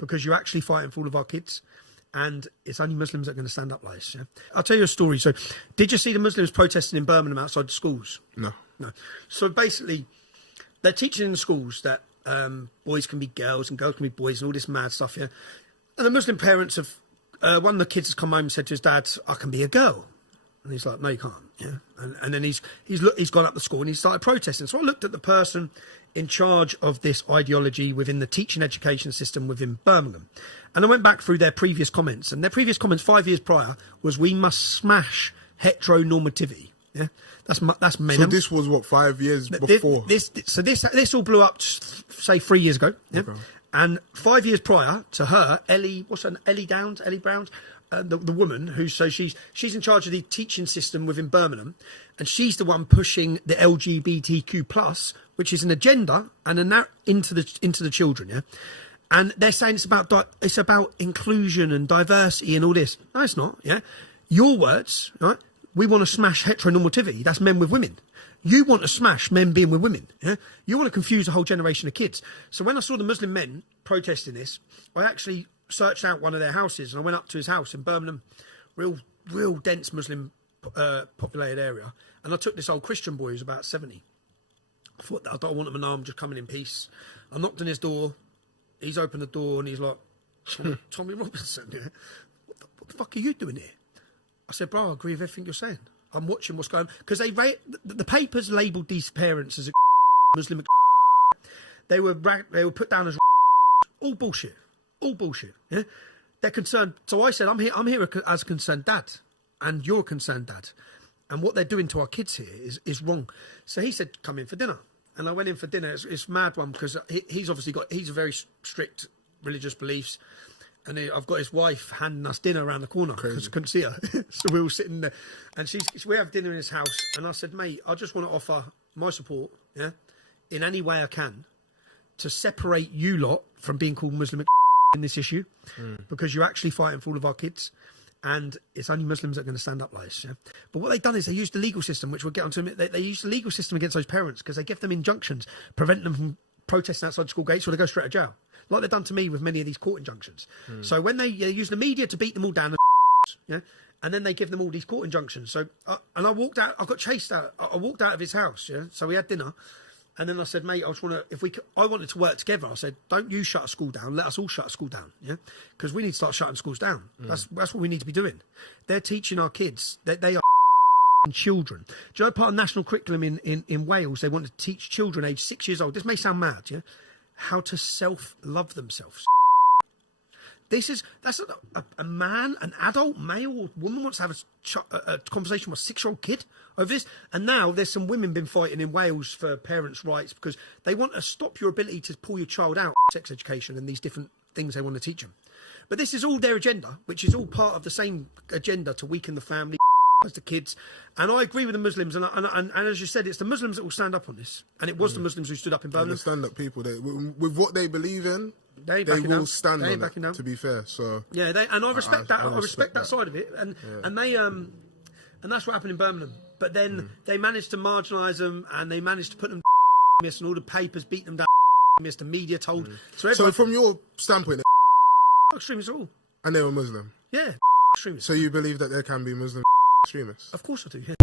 because you're actually fighting for all of our kids. And it's only Muslims that are going to stand up like this. Yeah? I'll tell you a story. So, did you see the Muslims protesting in Birmingham outside the schools? No. So basically, they're teaching in the schools that boys can be girls and girls can be boys and all this mad stuff. Yeah. And the Muslim parents have one of the kids has come home and said to his dad, "I can be a girl," and he's like, "No, you can't." Yeah. And then he's gone up to school and he started protesting. So I looked at the person in charge of this ideology within the teaching education system within Birmingham. And I went back through their previous comments. And their previous comments 5 years prior was, "We must smash heteronormativity." Yeah, that's men. So this was what, 5 years before? This all blew up, say 3 years ago. Yeah? Okay. And 5 years prior to her, Ellie Brown, the woman who, so she's in charge of the teaching system within Birmingham, and she's the one pushing the LGBTQ plus, which is an agenda and into the children. Yeah. And they're saying it's about inclusion and diversity and all this. No, it's not. Yeah, your words, right? We want to smash heteronormativity. That's men with women. You want to smash men being with women. Yeah, you want to confuse a whole generation of kids. So when I saw the Muslim men protesting this, I actually searched out one of their houses and I went up to his house in Birmingham, real dense Muslim populated area, and I took this old Christian boy who's about 70. I thought, I don't want him, and I'm just coming in peace. I knocked on his door. He's opened the door and he's like, "Tommy Robinson, yeah? What the fuck are you doing here?" I said, "Bro, I agree with everything you're saying. I'm watching what's going on." Because the papers labelled these parents as a Muslim. They were put down as all bullshit. All bullshit. Yeah? They're concerned. So I said, I'm here as a concerned dad, and you're a concerned dad. And what they're doing to our kids here is wrong. So he said, "Come in for dinner." And I went in for dinner. It's a mad one because he's obviously he's a very strict religious beliefs. And I've got his wife handing us dinner around the corner because I couldn't see her. So we were all sitting there. And we have dinner in his house. And I said, "Mate, I just want to offer my support, yeah, in any way I can, to separate you lot from being called Muslim in this issue, because you're actually fighting for all of our kids. And it's only Muslims that are going to stand up like this. Yeah? But what they've done is they used the legal system, which we'll get onto. They use the legal system against those parents because they give them injunctions, prevent them from protesting outside school gates, or they go straight to jail. Like they've done to me with many of these court injunctions. So when they use the media to beat them all down, yeah, and then they give them all these court injunctions. So and I walked out. I got chased out. I walked out of his house. Yeah. So we had dinner, and then I said, "Mate, I just want to. I wanted to work together." I said, "Don't you shut a school down. Let us all shut a school down. Yeah, because we need to start shutting schools down. That's what we need to be doing. They're teaching our kids that they are children. Do you know part of national curriculum in Wales? They want to teach children aged 6 years old. This may sound mad, yeah." How to self-love themselves. That's a man, an adult male or woman wants to have a conversation with a 6-year-old kid over this. And now there's some women been fighting in Wales for parents' rights because they want to stop your ability to pull your child out sex education and these different things they want to teach them. But this is all their agenda, which is all part of the same agenda to weaken the family as the kids. And I agree with the Muslims, and as you said, it's the Muslims that will stand up on this, and it was the Muslims who stood up in Birmingham. The stand-up people, with what they believe in, they will stand on it, to be fair. So yeah, and I respect that. I respect that side of it, and that's what happened in Birmingham. But then they managed to marginalise them, and they managed to put them and all the papers beat them down. The media told. So from your standpoint, extremists all, and they were Muslim. Yeah, extremists. So you believe that there can be Muslim extremists? Of course I do. Yeah.